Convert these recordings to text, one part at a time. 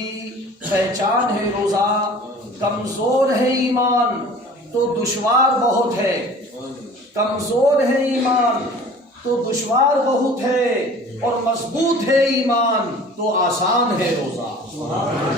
کی پہچان ہے روزہ، کمزور ہے ایمان تو دشوار بہت ہے، کمزور ہے ایمان تو دشوار بہت ہے، اور مضبوط ہے ایمان تو آسان ہے روزہ،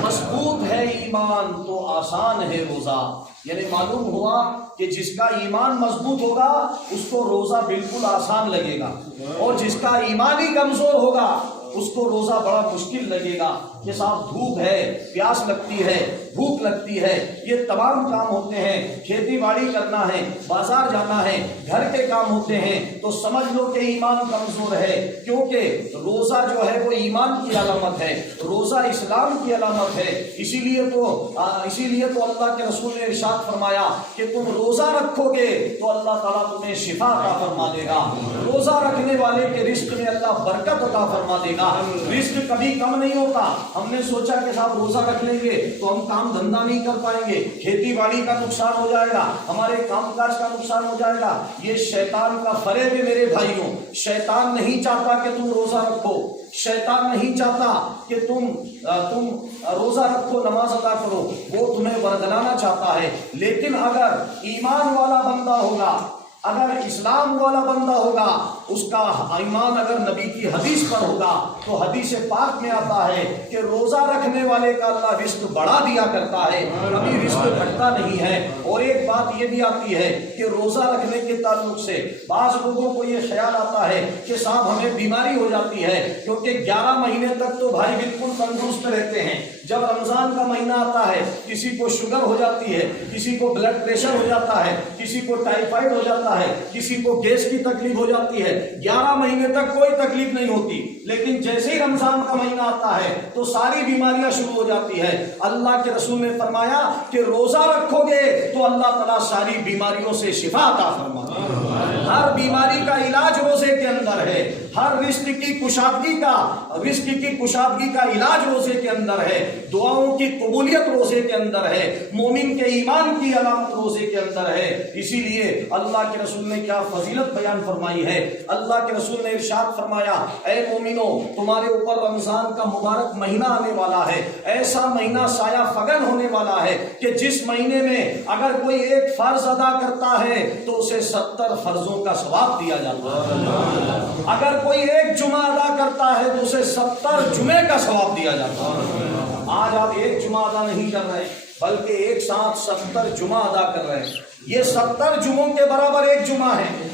مضبوط ہے ایمان تو آسان ہے روزہ۔ یعنی معلوم ہوا کہ جس کا ایمان مضبوط ہوگا اس کو روزہ بالکل آسان لگے گا، اور جس کا ایمان ہی کمزور ہوگا اس کو روزہ بڑا مشکل لگے گا۔ کہ صاحب دھوپ ہے، پیاس لگتی ہے، بھوک لگتی ہے، یہ تمام کام ہوتے ہیں، کھیتی باڑی کرنا ہے، بازار جانا ہے، گھر کے کام ہوتے ہیں، تو سمجھ لو کہ ایمان کمزور ہے، کیونکہ روزہ جو ہے وہ ایمان کی علامت ہے، روزہ اسلام کی علامت ہے۔ اسی لیے تو اللہ کے رسول نے ارشاد فرمایا کہ تم روزہ رکھو گے تو اللہ تعالیٰ تمہیں شفا عطا فرما دے گا، روزہ رکھنے والے کے رزق میں اللہ برکت عطا فرما دے گا، رزق کبھی کم نہیں ہوتا۔ ہم نے سوچا کہ صاحب روزہ رکھ لیں گے تو ہم کام دھندا نہیں کر پائیں گے، کھیتی باڑی کا نقصان ہو جائے گا، ہمارے کام کاج کا نقصان ہو جائے گا۔ یہ شیطان کا فریب ہے میرے بھائیوں، شیطان نہیں چاہتا کہ تم روزہ رکھو، شیطان نہیں چاہتا کہ تم روزہ رکھو، نماز ادا کرو، وہ تمہیں ورگلانا چاہتا ہے۔ لیکن اگر ایمان والا بندہ ہوگا، اگر اسلام والا بندہ ہوگا، اس کا ایمان اگر نبی کی حدیث پر ہوگا تو حدیث پاک میں آتا ہے کہ روزہ رکھنے والے کا اللہ رزق بڑھا دیا کرتا ہے، کبھی رزق گھٹتا نہیں ہے۔ اور ایک بات یہ بھی آتی ہے کہ روزہ رکھنے کے تعلق سے بعض لوگوں کو یہ خیال آتا ہے کہ صاحب ہمیں بیماری ہو جاتی ہے، کیونکہ 11 مہینے تک تو بھائی بالکل تندرست رہتے ہیں، جب رمضان کا مہینہ آتا ہے کسی کو شوگر ہو جاتی ہے، کسی کو بلڈ پریشر ہو جاتا ہے، کسی کو ٹائیفائڈ ہو جاتا ہے، کسی کو گیس کی تکلیف ہو جاتی ہے۔ 11 مہینے تک کوئی تکلیف نہیں ہوتی، لیکن جیسے ہی رمضان کا مہینہ آتا ہے تو ساری بیماریاں شروع ہو جاتی ہے۔ اللہ کے رسول نے فرمایا کہ روزہ رکھو گے تو اللہ تعالیٰ ساری بیماریوں سے شفا عطا فرمائے گا۔ ہر بیماری کا علاج روزے کے اندر ہے، ہر رزق کی کشادگی کا علاج روزے کے اندر ہے، دعاؤں کی قبولیت روزے کے اندر ہے، مومن کے ایمان کی علامت روزے کے اندر ہے۔ اسی لیے اللہ کے رسول نے کیا فضیلت بیان فرمائی ہے۔ اللہ کے رسول نے ارشاد فرمایا، اے مومنو، تمہارے اوپر رمضان کا مبارک مہینہ آنے والا ہے، ایسا مہینہ سایہ فگن ہونے والا ہے کہ جس مہینے میں اگر کوئی ایک فرض ادا کرتا ہے تو اسے 70 فرضوں کا ثواب دیا جاتا ہے، اگر کوئی ایک جمعہ ادا کرتا ہے تو اسے 70 جمعے کا ثواب دیا جاتا ہے۔ آج آپ ایک جمعہ ادا نہیں کر رہے بلکہ ایک ساتھ 70 جمعہ ادا کر رہے ہیں، یہ 70 جمعوں کے برابر ایک جمعہ ہے۔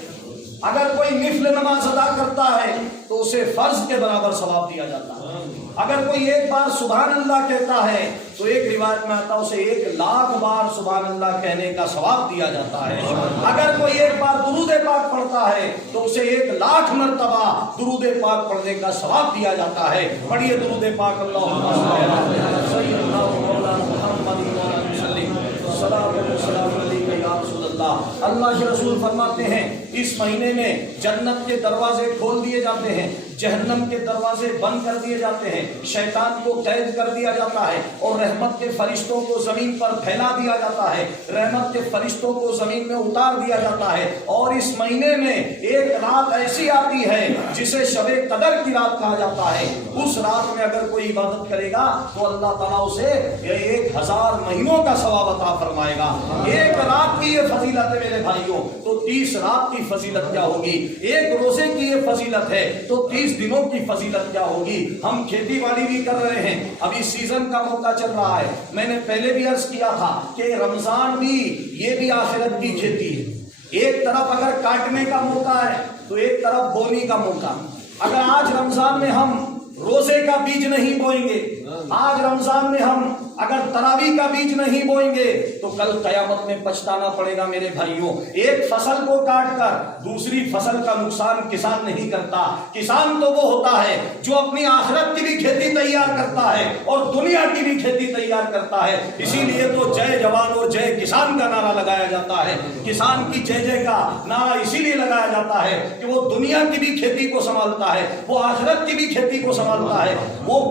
اگر کوئی نفل نماز ادا کرتا ہے تو اسے فرض کے برابر ثواب دیا جاتا ہے۔ اگر کوئی ایک بار سبحان اللہ کہتا ہے تو ایک روایت میں آتا ہے اسے 1,00,000 بار سبحان اللہ کہنے کا ثواب دیا جاتا ہے۔ اگر کوئی ایک بار درود پاک پڑھتا ہے تو اسے 1,00,000 مرتبہ درود پاک پڑھنے کا ثواب دیا جاتا ہے۔ پڑھیے درود پاک، اللہم صلی علی سیدنا مولانا محمد السلام علیکم یا رسول اللہ۔ اللہ کے رسول فرماتے ہیں اس مہینے میں جنت کے دروازے کھول دیے جاتے ہیں، جہنم کے دروازے بند کر دیے جاتے ہیں، شیطان کو قید کر دیا جاتا ہے، اور رحمت کے فرشتوں کو زمین پر پھیلا دیا جاتا ہے، رحمت کے فرشتوں کو زمین میں اتار دیا جاتا ہے۔ اور اس مہینے میں ایک رات ایسی آتی ہے جسے شب قدر کی رات کہا جاتا ہے۔ اس رات میں اگر کوئی عبادت کرے گا تو اللہ تعالیٰ اسے 1000 مہینوں کا ثواب عطا فرمائے گا۔ ایک رات کی یہ فضیلت ہے میرے بھائیوں، تو 30 رات کی فضیلت کیا ہوگی؟ ایک روزے کی یہ فضیلت ہے تو 30 دنوں کی فضیلت کیا ہوگی؟ ہم کھیتی باڑی بھی کر رہے ہیں، ابھی سیزن کا موقع چل رہا ہے۔ میں نے پہلے بھی عرض کیا تھا کہ رمضان بھی یہ بھی آخرت کی کھیتی ہے۔ ایک طرف اگر کاٹنے کا موقع ہے تو ایک طرف بونے کا موقع۔ اگر آج رمضان میں ہم روزے کا بیج نہیں بوئیں گے، آج رمضان میں ہم اگر تراویح کا بیج نہیں بوئیں گے تو کل قیامت میں پچھتانا پڑے گا میرے بھائیوں۔ ایک فصل کو کاٹ کر دوسری فصل کا نقصان کسان نہیں کرتا، کسان تو وہ ہوتا ہے جو اپنی آخرت کی بھی کھیتی تیار کرتا ہے اور دنیا کی بھی کھیتی تیار کرتا ہے۔ اسی لیے تو جے جوان اور جے کسان کا نعرہ لگایا جاتا ہے۔ کسان کی جے کا نعرہ اسی لیے لگایا جاتا ہے کہ وہ دنیا کی بھی کھیتی کو سنبھالتا ہے، وہ آخرت کی بھی کھیتی کو سنبھالتا ہے۔ وہ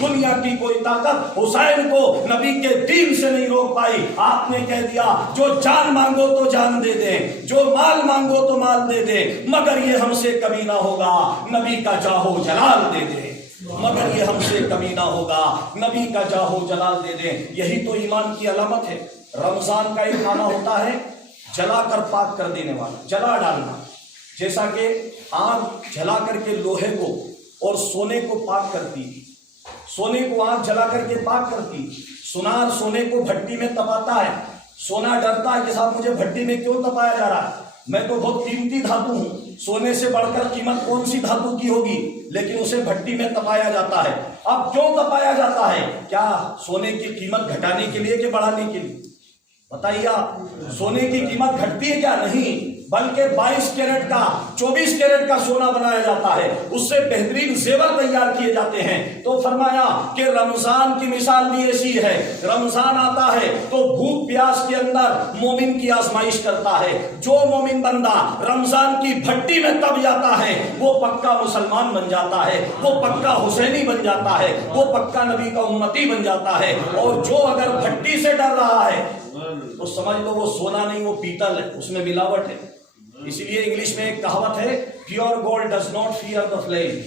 دنیا کی کوئی طاقت حسین کو نبی کے دین سے نہیں روک پائی. آپ نے کہہ دیا جو جان مانگو تو جان دے دیں, جو مال مانگو تو مال دے دیں, مگر یہ ہم سے کبھی نہ ہوگا نبی کا جاہو جلال دے دیں, مگر یہ ہم سے کبھی نہ ہوگا نبی کا جاہو جلال دے دیں. یہی تو ایمان کی علامت ہے. رمضان کا ایک کھانا ہوتا ہے جلا کر پاک کر دینے والا, جلا ڈالنا. جیسا کہ آگ جلا کر کے لوہے کو اور سونے کو پاک کرتی, سونے کو آگ جلا کر کے پاک کرتی. سونار سونے کو بھٹی میں تپاتا ہے, سونا ڈرتا ہے کہ صاحب مجھے بھٹی میں کیوں تپایا جا رہا ہے, میں تو بہت قیمتی دھاتو ہوں, سونے سے بڑھ کر قیمت کون سی دھاتو کی ہوگی, لیکن اسے بھٹی میں تپایا جاتا ہے. اب کیوں تپایا جاتا ہے؟ کیا سونے کی قیمت گھٹانے کے لیے کہ بڑھانے کے لیے؟ بتائیے آپ, سونے کی قیمت گھٹتی ہے کیا؟ نہیں, بلکہ 22 کیرٹ کا 24 کیرٹ کا سونا بنایا جاتا ہے, اس سے بہترین زیور تیار کیے جاتے ہیں. تو فرمایا کہ رمضان کی مثال بھی ایسی ہے. رمضان آتا ہے تو بھوک پیاس کے اندر مومن کی آزمائش کرتا ہے. جو مومن بندہ رمضان کی بھٹی میں تپ جاتا ہے وہ پکا مسلمان بن جاتا ہے, وہ پکا حسینی بن جاتا ہے, وہ پکا نبی کا امتی بن جاتا ہے. اور جو اگر بھٹی سے ڈر رہا ہے تو سمجھ لو وہ سونا نہیں, وہ پیتل ہے, اس میں ملاوٹ ہے. اسی لیے انگلش میں ایک کہاوت ہے, pure gold does not fear the flame.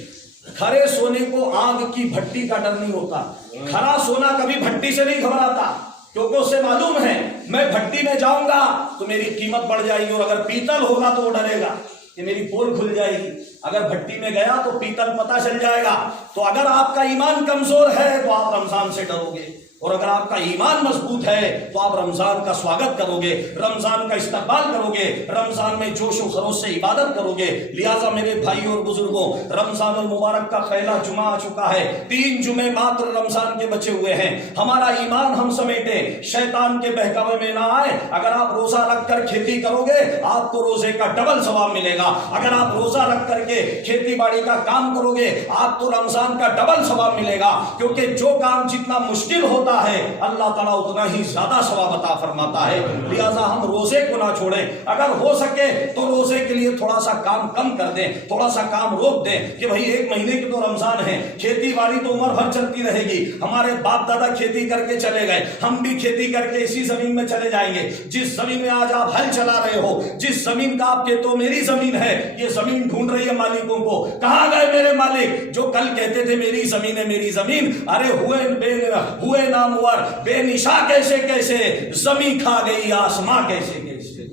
کھرے سونے کو آگ کی بھٹی کا ڈر نہیں ہوتا. کھرا سونا کبھی بھٹی سے نہیں گھبراتا, کیونکہ اسے معلوم ہے میں بھٹی میں جاؤں گا تو میری قیمت بڑھ جائے گی, اور اگر پیتل ہوگا تو وہ ڈرے گا کہ میری پول کھل جائے گی. اگر بھٹی میں گیا تو پیتل پتہ چل جائے گا. تو اگر آپ کا ایمان کمزور ہے تو آپ رمضان سے ڈرو گے, اور اگر آپ کا ایمان مضبوط ہے تو آپ رمضان کا سواگت کرو گے, رمضان کا استقبال کرو گے, رمضان میں جوش و خروش سے عبادت کرو گے. لہٰذا میرے بھائیوں اور بزرگوں, رمضان المبارک کا پہلا جمعہ آ چکا ہے. 3 جمعے ماتر رمضان کے بچے ہوئے ہیں. ہمارا ایمان ہم سمیٹے, شیطان کے بہکاوے میں نہ آئے. اگر آپ روزہ رکھ کر کھیتی کرو گے آپ کو روزے کا ڈبل ثواب ملے گا. اگر آپ روزہ رکھ کر کے کھیتی باڑی کا کام کرو گے آپ کو رمضان کا ڈبل ثواب ملے گا, کیونکہ جو کام جتنا مشکل ہوتا ہے اللہ تعالیٰ اتنا ہی زیادہ ثواب عطا فرماتا ہے. لہذا ہم روزے کو نہ چھوڑیں. اگر ہو سکے تو روزے کے لیے تھوڑا سا کام کم کر دیں, تھوڑا سا کام روک دیں کہ بھائی 1 مہینے کی تو رمضان ہے, کھیتی باڑی تو عمر بھر چلتی رہے گی. ہمارے باپ دادا کھیتی کر کے چلے گئے, ہم بھی کھیتی کر کے اسی زمین میں چلے جائیں گے. جس زمین میں آج آپ ہل چلا رہے ہو, جس زمین کا آپ کہتے ہو میری زمین ہے, یہ زمین ڈھونڈ رہی ہے مالکوں کو. کہاں گئے میرے مالک جو کل کہتے تھے میری زمین ہے میری زمین؟ ارے ہوئے نامور, بے نشا کیسے کیسے, زمین کھا گئی آسماں کیسے کیسے.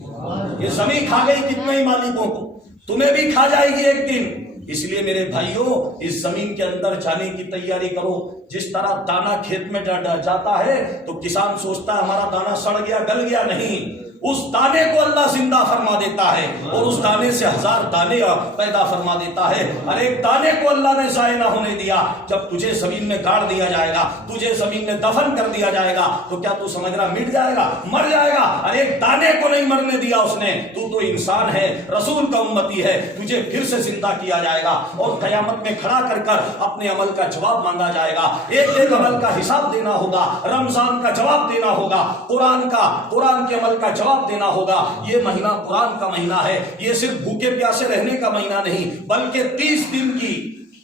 یہ زمین کھا گئی کتنے ہی مالکوں کو, تمہیں بھی کھا جائے گی ایک دن. اس لیے میرے بھائیوں اس زمین کے اندر جانے کی تیاری کرو. جس طرح دانا کھیت میں جاتا ہے تو کسان سوچتا ہے ہمارا دانا سڑ گیا گل گیا, نہیں, اس دانے کو اللہ زندہ فرما دیتا ہے اور اس دانے سے 1000 دانے پیدا فرما دیتا ہے. ہر ایک دانے کو اللہ نے ضائع نہ ہونے دیا. جب تجھے زمین میں گاڑ دیا جائے گا, تجھے زمین میں دفن کر دیا جائے گا تو کیا تو سمجھ رہا مٹ جائے گا, مر جائے گا؟ ہر ایک دانے کو نہیں مرنے دیا اس نے. تو انسان ہے, رسول کا امتی ہے, تجھے پھر سے زندہ کیا جائے گا اور قیامت میں کھڑا کر کر اپنے عمل کا جواب مانگا جائے گا. ایک ایک عمل کا حساب دینا ہوگا, رمضان کا جواب دینا ہوگا, قرآن کے عمل کا جواب دینا ہوگا. یہ مہینہ قرآن کا مہینہ ہے. یہ صرف بھوکے پیاسے رہنے کا مہینہ نہیں, بلکہ 30 دن کی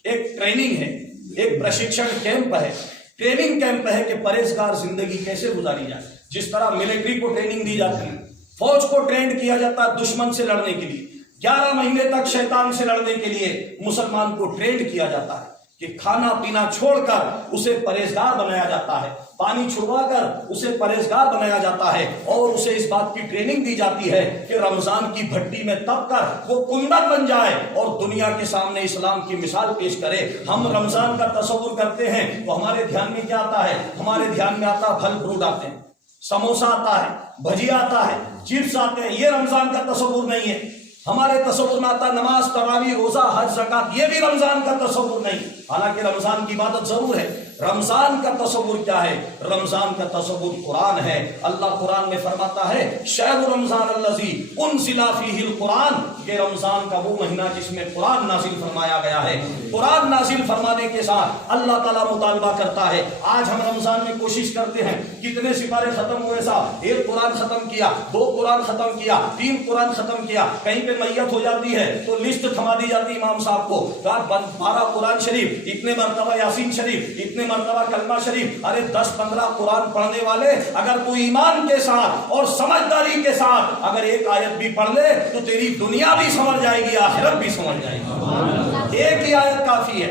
ایک ٹریننگ ہے, ایک پرشکشن کیمپ ہے, ٹریننگ کیمپ ہے کہ پرہیزگار زندگی کیسے گزاری جائے. جس طرح ملٹری کو ٹریننگ دی جاتی ہے, فوج کو ٹرینڈ کیا جاتا ہے دشمن سے لڑنے کے لیے, 11 مہینے تک شیطان سے لڑنے کے لیے مسلمان کو ٹرینڈ کیا جاتا ہے کہ کھانا پینا چھوڑ کر اسے پرہیزگار بنایا جاتا ہے, پانی چھڑوا کر اسے پرہیزگار بنایا جاتا ہے, اور اسے اس بات کی ٹریننگ دی جاتی ہے کہ رمضان کی بھٹی میں تپ کر وہ کنبر بن جائے اور دنیا کے سامنے اسلام کی مثال پیش کرے. ہم رمضان کا تصور کرتے ہیں تو ہمارے دھیان میں کیا آتا ہے؟ ہمارے دھیان میں آتا ہے پھل فروٹ آتے ہیں, سموسا آتا ہے, بھجیا آتا ہے, چپس آتے ہیں. یہ رمضان کا تصور نہیں ہے. ہمارے تصور میں آتا نماز, تراویح, روزہ, حج, زکات. یہ بھی رمضان کا تصور نہیں. حالانکہ رمضان کی عبادت ضرور ہے. رمضان کا تصور کیا ہے؟ رمضان کا تصور قرآن ہے. اللہ قرآن میں فرماتا ہے شہر رمضان الذی انزل فیہ القرآن, کہ رمضان کا وہ مہینہ جس میں قرآن نازل فرمایا گیا ہے. قرآن نازل فرمانے کے ساتھ اللہ تعالیٰ مطالبہ کرتا ہے. آج ہم رمضان میں کوشش کرتے ہیں, کتنے سپارے ختم ہوئے صاحب, 1 قرآن ختم کیا, 2 قرآن ختم کیا, 3 قرآن ختم کیا, کہیں پہ میت ہو جاتی ہے تو لسٹ تھما دی جاتی امام صاحب کو، 12 قرآن شریف، اتنے مرتبہ یاسین شریف، اتنے مرتبہ کلمہ شریف۔ ارے 10-15 قرآن پڑھنے والے اگر تو ایمان کے ساتھ اور سمجھداری کے ساتھ اگر ایک آیت بھی پڑھ لے تو تیری دنیا بھی سمجھ جائے گی، آخرت بھی سمجھ جائے گی۔ ایک ہی آیت کافی ہے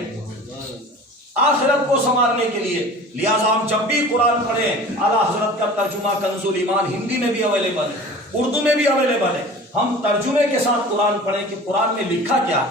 آخرت کو سنوارنے کے لیے۔ لہٰذا ہم جب بھی قرآن پڑھیں، اعلیٰ حضرت کا ترجمہ کنز الایمان ہندی میں بھی اویلیبل ہے، اردو میں بھی اویلیبل ہے، ہم ترجمے کے ساتھ قرآن پڑھیں کہ قرآن میں لکھا کیا۔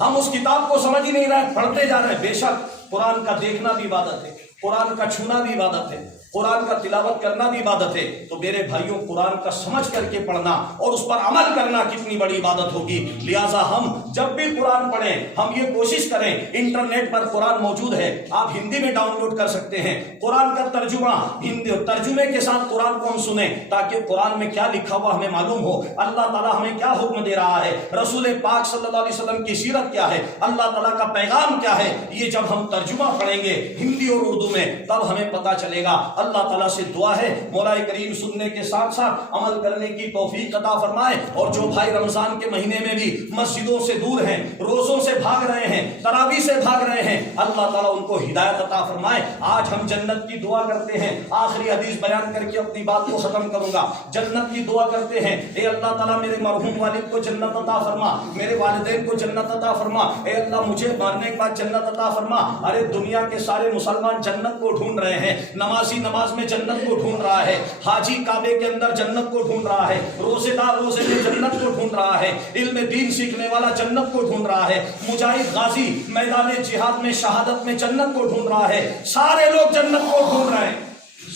ہم اس کتاب کو سمجھ ہی نہیں رہے، پڑھتے جا رہے ہیں۔ بے شک قرآن کا دیکھنا بھی عبادت ہے، قرآن کا چھونا بھی عبادت ہے، قرآن کا تلاوت کرنا بھی عبادت ہے۔ تو میرے بھائیوں، قرآن کا سمجھ کر کے پڑھنا اور اس پر عمل کرنا کتنی بڑی عبادت ہوگی۔ لہٰذا ہم جب بھی قرآن پڑھیں ہم یہ کوشش کریں، انٹرنیٹ پر قرآن موجود ہے، آپ ہندی میں ڈاؤن لوڈ کر سکتے ہیں، قرآن کا ترجمہ ہندی ترجمے کے ساتھ قرآن کو ہم سنیں تاکہ قرآن میں کیا لکھا ہوا ہمیں معلوم ہو، اللہ تعالیٰ ہمیں کیا حکم دے رہا ہے، رسول پاک صلی اللہ علیہ وسلم کی سیرت کیا ہے، اللہ تعالیٰ کا پیغام کیا ہے۔ یہ جب ہم ترجمہ پڑھیں گے ہندی اور اردو میں تب ہمیں پتہ چلے گا۔ اللہ تعالیٰ سے دعا ہے مولا کریم سننے کے ساتھ ساتھ عمل کرنے کی توفیق عطا فرمائے۔ اور جو بھائی رمضان کے مہینے میں بھی مسجدوں سے دور ہیں، روزوں سے بھاگ رہے ہیں، تراویح سے بھاگ رہے ہیں، اللہ تعالیٰ ان کو ہدایت عطا فرمائے۔ آج ہم جنت کی دعا کرتے ہیں، آخری حدیث بیان کر کے اپنی بات کو ختم کروں گا۔ جنت کی دعا کرتے ہیں، اے اللہ تعالیٰ میرے مرحوم والد کو جنت عطا فرما، میرے والدین کو جنت عطا فرما، اے اللہ مجھے مرنے کے بعد جنت عطا فرما۔ ارے دنیا کے سارے مسلمان جنت کو ڈھونڈ رہے ہیں، نمازی نماز میں جنت کو ڈھونڈ رہا ہے، حاجی کعبے کے اندر جنت کو ڈھونڈ رہا ہے، روزے دار روزے میں جنت کو ڈھونڈ رہا ہے، علم دین سیکھنے والا جنت کو ڈھونڈ رہا ہے، مجاہد غازی میدان جہاد میں شہادت میں جنت کو ڈھونڈ رہا ہے، سارے لوگ جنت کو ڈھونڈ رہے ہیں۔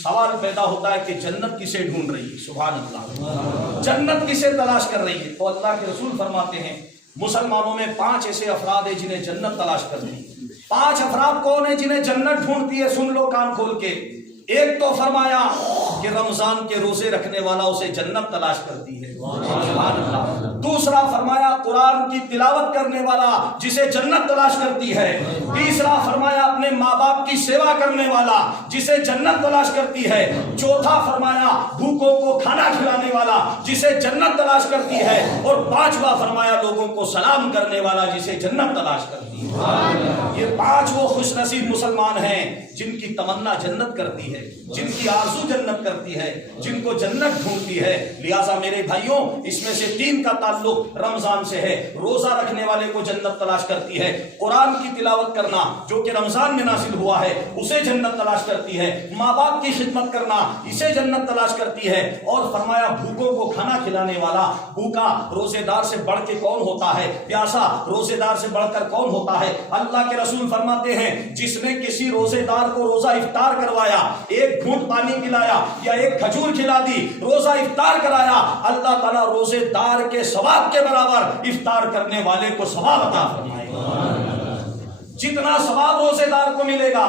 سوال پیدا ہوتا ہے کہ جنت کسے ڈھونڈ رہی ہے؟ سبحان اللہ، جنت کسے تلاش کر رہی ہے؟ تو اللہ کے رسول فرماتے ہیں مسلمانوں میں 5 ایسے افراد ہیں جنہیں جنت تلاش کرتی ہے۔ 5 افراد کون ہیں جنہیں جنت ڈھونڈتی ہے؟ سن لو کان کھول کے۔ ایک تو فرمایا کہ رمضان کے روزے رکھنے والا اسے جنت تلاش کرتی ہے، سبحان اللہ۔ دوسرا فرمایا قرآن کی تلاوت کرنے والا جسے جنت تلاش کرتی ہے۔ تیسرا فرمایا اپنے ماں باپ کی سیوا کرنے والا جسے جنت تلاش کرتی ہے۔ چوتھا فرمایا بھوکوں کو کھانا کھلانے والا جسے جنت تلاش کرتی ہے۔ اور 5واں فرمایا لوگوں کو سلام کرنے والا جسے جنت تلاش کرتی ہے۔ یہ 5 وہ خوش نصیب مسلمان ہیں جن کی تمنا جنت کرتی ہے، جن کی آرزو جنت کرتی ہے، جن کو جنت ڈھونڈتی ہے۔ لہٰذا میرے بھائیوں، اس میں سے 3 کا تعلق رمضان سے ہے۔ روزہ رکھنے والے کو جنت تلاش کرتی ہے، قرآن کی تلاوت کرنا جو کہ رمضان میں نازل ہوا ہے اسے جنت تلاش کرتی ہے، ماں باپ کی خدمت کرنا اسے جنت تلاش کرتی ہے۔ اور فرمایا بھوکوں کو کھانا کھلانے والا، بھوکا روزے دار سے بڑھ کے کون ہوتا ہے، پیاسا روزے دار سے بڑھ کر کون ہوتا ہے؟ اللہ کے رسول فرماتے ہیں جس نے کسی روزے دار کو روزہ افطار کروایا، ایک گھونٹ پانی پلایا یا ایک کھجور کھلا دی، روزہ افطار کرایا، اللہ تعالیٰ روزے دار کے ثواب کے برابر افطار کرنے والے کو ثواب عطا فرمائے گا۔ جتنا ثواب روزے دار کو ملے گا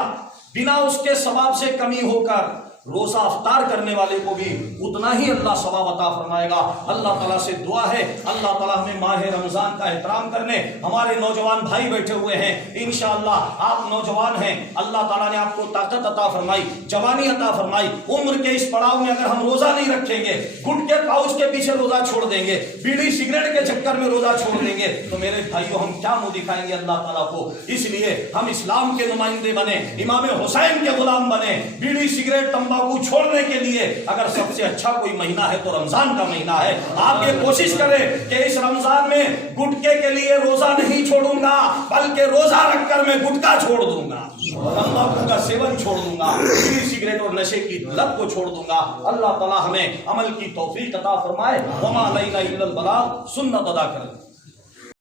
بنا اس کے ثواب سے کمی ہو کر روزہ افطار کرنے والے کو بھی اتنا ہی اللہ ثواب عطا فرمائے گا۔ اللہ تعالیٰ سے دعا ہے اللہ تعالیٰ ہمیں ماہ رمضان کا احترام کرنے، ہمارے نوجوان بھائی بیٹھے ہوئے ہیں، انشاءاللہ آپ نوجوان ہیں، اللہ تعالیٰ نے آپ کو طاقت عطا فرمائی، جوانی عطا فرمائی، عمر کے اس پڑاؤ میں اگر ہم روزہ نہیں رکھیں گے، گٹکے پاؤچ کے پیچھے روزہ چھوڑ دیں گے، بیڑی سگریٹ کے چکر میں روزہ چھوڑ دیں گے تو میرے بھائیوں ہم کیا منہ دکھائیں گے اللہ تعالیٰ کو؟ اس لیے ہم اسلام کے نمائندے بنے، امام حسین کے غلام بنے۔ بیڑی سگریٹ تمباکو چھوڑنے کے لیے اگر سب سے اچھا کوئی مہینہ ہے تو رمضان کا مہینہ ہے۔ آپ یہ کوشش کریں کہ اس رمضان میں گٹکے کے لیے روزہ نہیں چھوڑوں گا بلکہ روزہ رکھ کر میں گٹکا چھوڑ دوں گا، تمباکو کا سیون چھوڑ دوں گا، بیڑی سگریٹ اور نشے کی لت کو چھوڑ دوں گا۔ اللہ تعالیٰ ہمیں عمل کی توفیق عطا فرمائے۔ وما علینا الا البلاغ، سنت ادا کریں۔